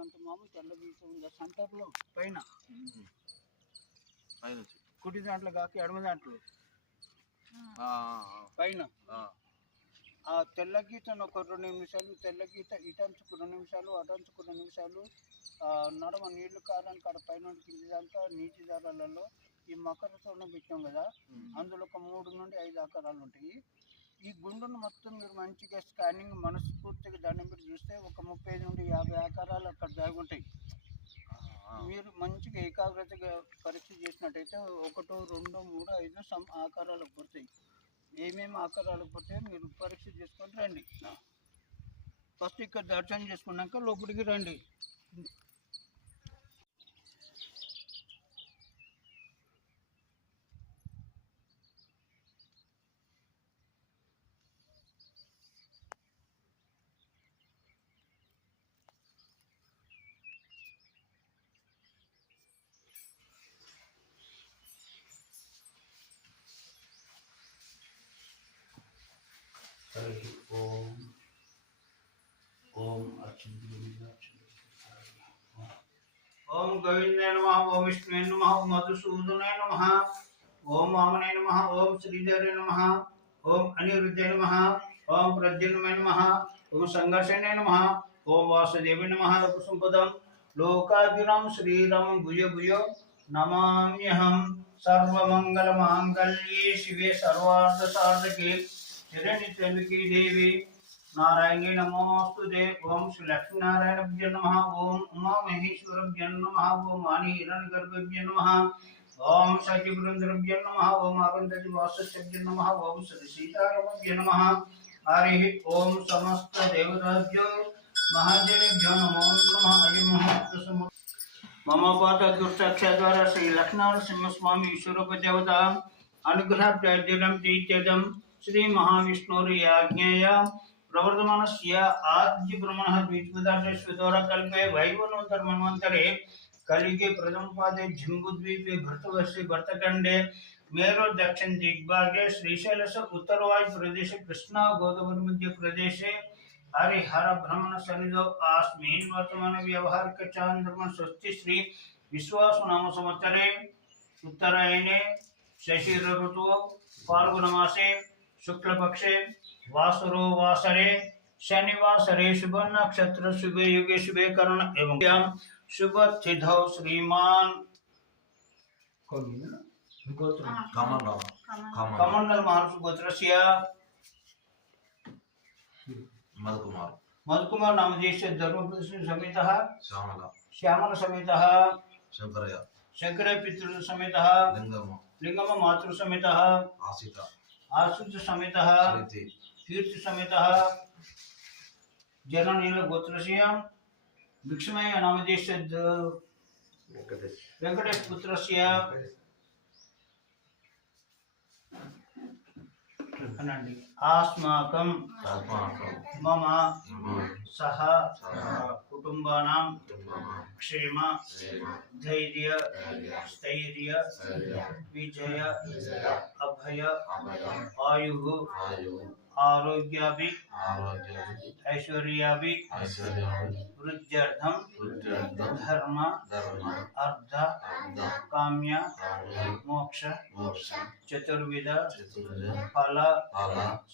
అంత మామూలు తెల్ల గీత ఉంది సెంటర్లో పైన కుడి దాంట్లో కాక ఎడమ దాంట్లో పైన ఆ తెల్ల గీతను ఒక 2 నిమిషాలు, తెల్ల గీత ఇటంచుకు 2 నిమిషాలు, అటంచుకు 2 నిమిషాలు, నడమ నీళ్లు కారని కాడ పైన కింది దాకా నీటి దారాలలో ఈ మకర తోరణం పెట్టాం కదా, అందులో ఒక 3 నుండి 5 ఆకారాలు ఉంటాయి. ఈ గుండును మొత్తం మీరు మంచిగా స్కానింగ్ మనస్ఫూర్తిగా దండం పెట్టి చూస్తే ఒక 35 నుండి 50 ఆకారాలు అక్కడ దాగి ఉంటాయి. మీరు మంచిగా ఏకాగ్రతగా పరీక్ష చేసినట్టయితే 1, 2, 3, 5 ఆకారాలకు పడతాయి. ఏమేమి ఆకారాలకు పడితే మీరు పరీక్ష చేసుకొని రండి. ఫస్ట్ ఇక్కడ దర్శనం చేసుకున్నాక లోపలికి రండి. ఓం గోవిందాయ నమః, ఓం విష్ణువే నమః, ఓం మధుసూదనాయ నమః, ఓం వామనాయ నమః, ఓం శ్రీధరాయ నమః, ఓం అనిరుద్ధాయ నమః, ఓం ప్రద్యుమ్నాయ నమః, ఓం సంఘర్షణాయ నమః, ఓం వాసుదేవాయ నమః. సంపదం లోకాభిరామ శ్రీరామ భుజ భుజ నమామ్యహం. సర్వమంగళ మాంగళ్యే శివే సర్వార్థ సాధకే శరణ్యే త్ర్యంబకే దేవి नारायणे नमोस्तुते. ओम श्री लक्ष्मीनारायणाभ्यो नमः, ओम उमा महेश्वराभ्यो नमः, ओम वाणी हिरण्यगर्भाभ्यो नमः, ओम सचिवृंद्रभ्यो नमः, ओम अरुंधति वासुदेवाभ्यो नमः, ओम श्री सीतारामाभ्यो नमः. हरि ओम समस्त देवताभ्यो महाजनेभ्यो नमो नमः. अयं मुहूर्तः मम पाद दुष्टक्षद्वारा श्री लक्ष्मीनरसिंहस्वामी ईश्वरोपदेवता अनुग्रहप्रार्थ्यं प्रीत्यर्थं श्री महाविष्णुर्याज्ञया प्रवर्तमानस्य आद्य ब्रह्मणः द्वितीयपदार्थस्वद्वारा कल्पे वैवनोत्तर मन्वन्तरे कलिगे प्रथम पादे जम्बूद्वीपे भरतवर्षे भरतखंडे मेरु दक्षिण दिग्भागे श्रीशैलस्य उत्तरवायु प्रदेशे कृष्णा गोदावरी मध्य प्रदेशे हरिहर ब्रह्मण सन्निधौ अस्मिन् वर्तमान व्यवहारिक चान्द्रमण षष्ठी श्री विश्वास नाम संवत्सरे उत्तरायणे शशिर ऋतु फाल्गुन मासे शुक्ल पक्षे वासुरो वासरे शनिवासरे शुभ नक्षत्र शुभे युगे शुभे करण एवं शुभ तिथौ श्रीमान कमंडल महर्षि गोत्रस्य मधुकुमार नामधेय धर्मपुत्र समेतः श्यामल समेतः शंकर पितृ समेतः लिंगम मातृ समेतः आश्रित समेतः तीर्थ समेतः जननील गोत्रस्य भिक्षमय नामधेय वेंकटेश पुत्रस्य अस्माकं मम सह कुटुंबानां क्षेम धैर्य स्थैर्य विजय अभय आयु आरोग्याभि ऐश्वर्याभि वृद्ध्यर्थं धर्म अर्थ काम्य मोक्ष चतुर्विध फल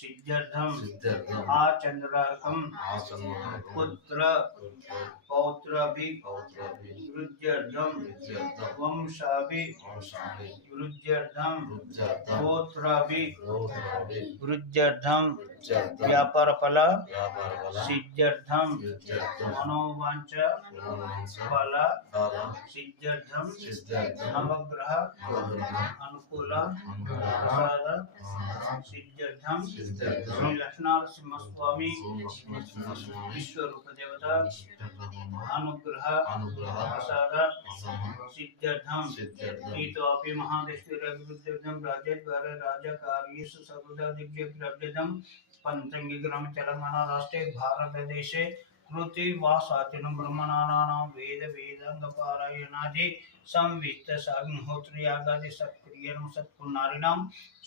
सिद्ध्यर्थं आचंद्रार्कं पुत्र पौत्राभि वृद्ध्यर्थं वंशाभि वृद्ध्यर्थं गोत्राभि वृद्ध्यर्थं व्यापार फल सिद्ध्यर्थं मनोवांच फल सिद्ध्यर्थं नवग्रह अनुकूल प्रसाद सिद्ध्यर्थं श्री लक्ष्मीनरसिंहस्वामी विश्वरूप देवता अनुग्रह प्रसाद सिद्ध्यर्थं ईतोऽपि महादेश्वरं राज्यद्वारा राजकार्येषु सर्वदा दिव्यप्रभृतं पंचंगी ग्राम तेलंगाना राष्ट्रे भारत देशे कृति वासातिनं ब्रह्मणानां वेद वेदांग पारायणादि संवित्त साग्निहोत्र यागादि सत्क्रियं सत्पुण्णारिणां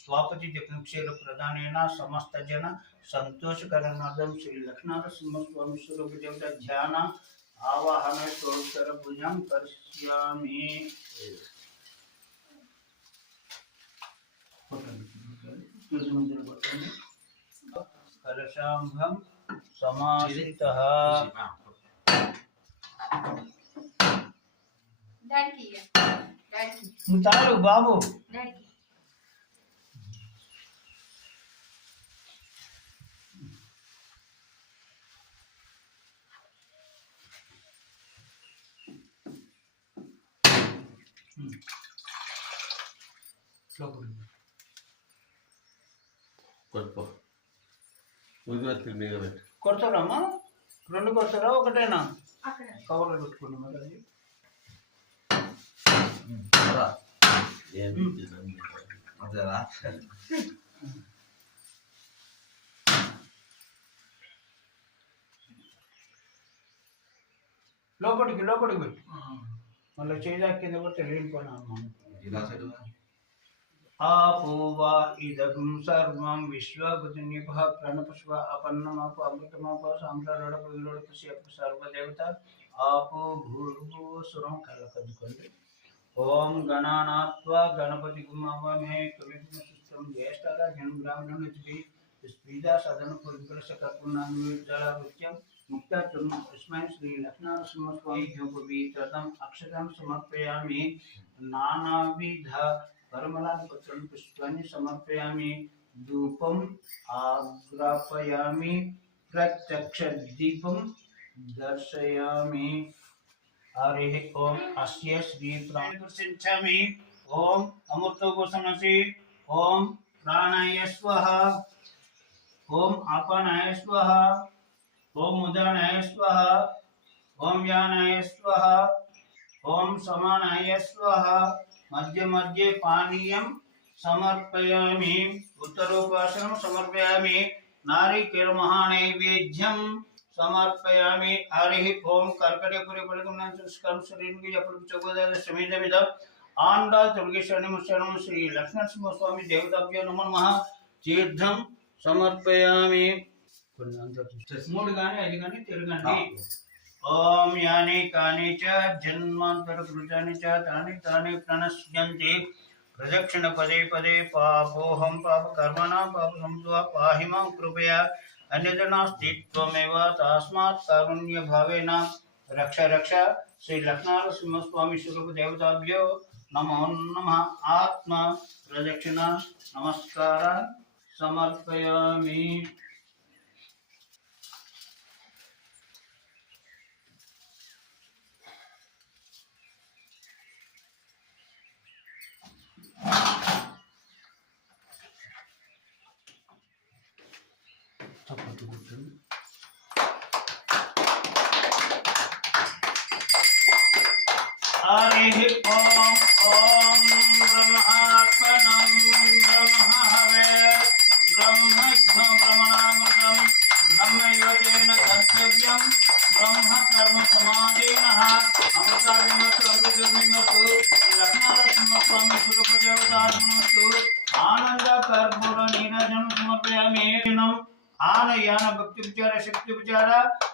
स्वापति जपक्षेर प्रदानेन समस्त जन संतोषकरणार्थं श्री लक्ष्मीनरसिंहस्वामी स्वरूप देवता ध्यान ఆవాహన స్తోత్ర భుజం కరిష్యామి. కలశాంభం సమాసితః. చాలు బాబు. కొడతారమ్మా? రెండు కొడతారా ఒకటేనా? కవర్లో పెట్టుకోండి మరి. లోపలికి లోపలికి పెట్టి మళ్ళీ చేదా కింద కూడా తెలియకపోయినా. आपो वा इदगुं सर्वं विश्वगुनिभः प्रणपुष्प अपन्नमप अमृतमप साम्राडपविरोडपस्यप सर्वदेवता आपो भूर्भुवः सुरं कलकजुकोंडि. ओम गणानात्वा गणपतिगुमवमे कविगुणसुष्टं ज्येष्ठाराजं ब्राह्मणोचिति स्त्रीदा सदन पुरुषकर्पूर्णानुज्जलावृत्यं मुक्ताचुर्म अस्मै श्री लक्ष्मणस्वामी योगपीठम् अक्षरं समर्पयामि. नानाविध परमलानि पत्राणि पुष्पाणि समर्पयामि. धूपम् आग्रापयामि. प्रत्यक्षदीपं दर्शयामि. हरिः ओम अस्य श्री प्राणदर्शयामि. ओम अमृतो गोसनसि. ओम प्राणाय स्वाहा. ओम आपानाय स्वाहा. ओम उदानाय स्वाहा. ओम यानाय स्वाहा. ओम समानाय स्वाहा. मध्य मध्ये पानीयं समर्पयामि. उत्तरोपासनं समर्पयामि. नारिकेल महानैवेद्यं समर्पयामि. हरिः ओम कर्कटपुरे पलकुन्नां संस्कारं शरीरं यपड़ चौगदाल समेतविद आंडा दुर्गेश्वरी मुशरणं श्री लक्ष्मण स्वामी देवताभ्यो नमो नमः. तीर्थं समर्पयामि. मूड गाने ఐదు गाने తిరగండి. ओम यानि कानि च जन्मान्तरकृतानि च तानि तानि प्रणश्यन्ति. प्रदक्षिण पदे पदे पापोऽहं पापकर्मणां पापसंभवा पाहि मां कृपया. अन्यथा नास्ति त्वमेव तस्मात् कारुण्यभावेन रक्ष रक्ष. श्री लक्ष्मणस्वामी स्वरूप देवताभ्यो नमो नमः. आत्मा प्रदक्षिण नमस्कार समर्पयामि. हरिः ओम ओम ब्रह्मार्पणं ब्रह्महवे ब्रह्मज्ञ ब्रह्मणामृतं ब्रह्मयोगेन कर्तव्यं ब्रह्म कर्म समाधीनः अमृताविमस्तु अमृतविमस्तु. लक्ष्मणस्वामी स्वरूप देवतार्पणमस्तु. आनंद कर्पूर नीराजनं समर्पयामि. आनयान भक्तिविचार शक्तिविचार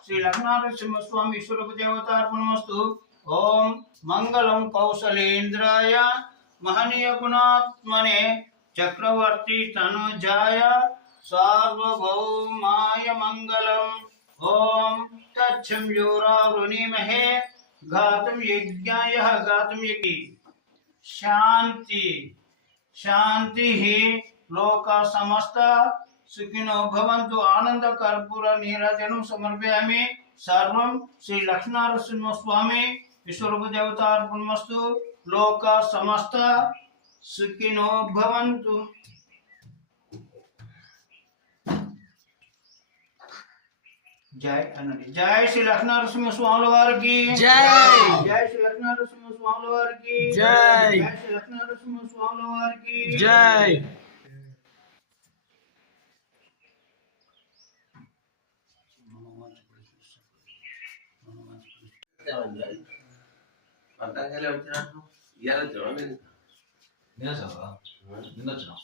श्री लक्ष्मणस्वामी स्वरूप देवतार्पणमस्तु. ओम मंगलम कौशलेन्द्राय महनीय गुणात्मने चक्रवर्ती तनुजाय सार्वभौमाय मंगलम. ओम तच्छं योरावृणीमहे घातुं यज्ञाय घातुं यज्ञ. शांति शांति ही लोका समस्त सुखिनो भवन्तु. आनंद कर्पूर नीराजनं समर्पयामि. सर्वं श्री लक्ष्मणस्वामी विश्वरूप देवतार्पणमस्तु. लोका समस्त सुखिनो भवन्तु. जय अनंत. जय श्री लक्ष्मणस्वामी वार की जय. जय श्री लक्ष्मणस्वामी वार की जय. जय श्री लक्ष्मणस्वामी वार की जय. పంటకాయలు వచ్చినట్టు ఇవాళ నిన్న నిన్న వచ్చినా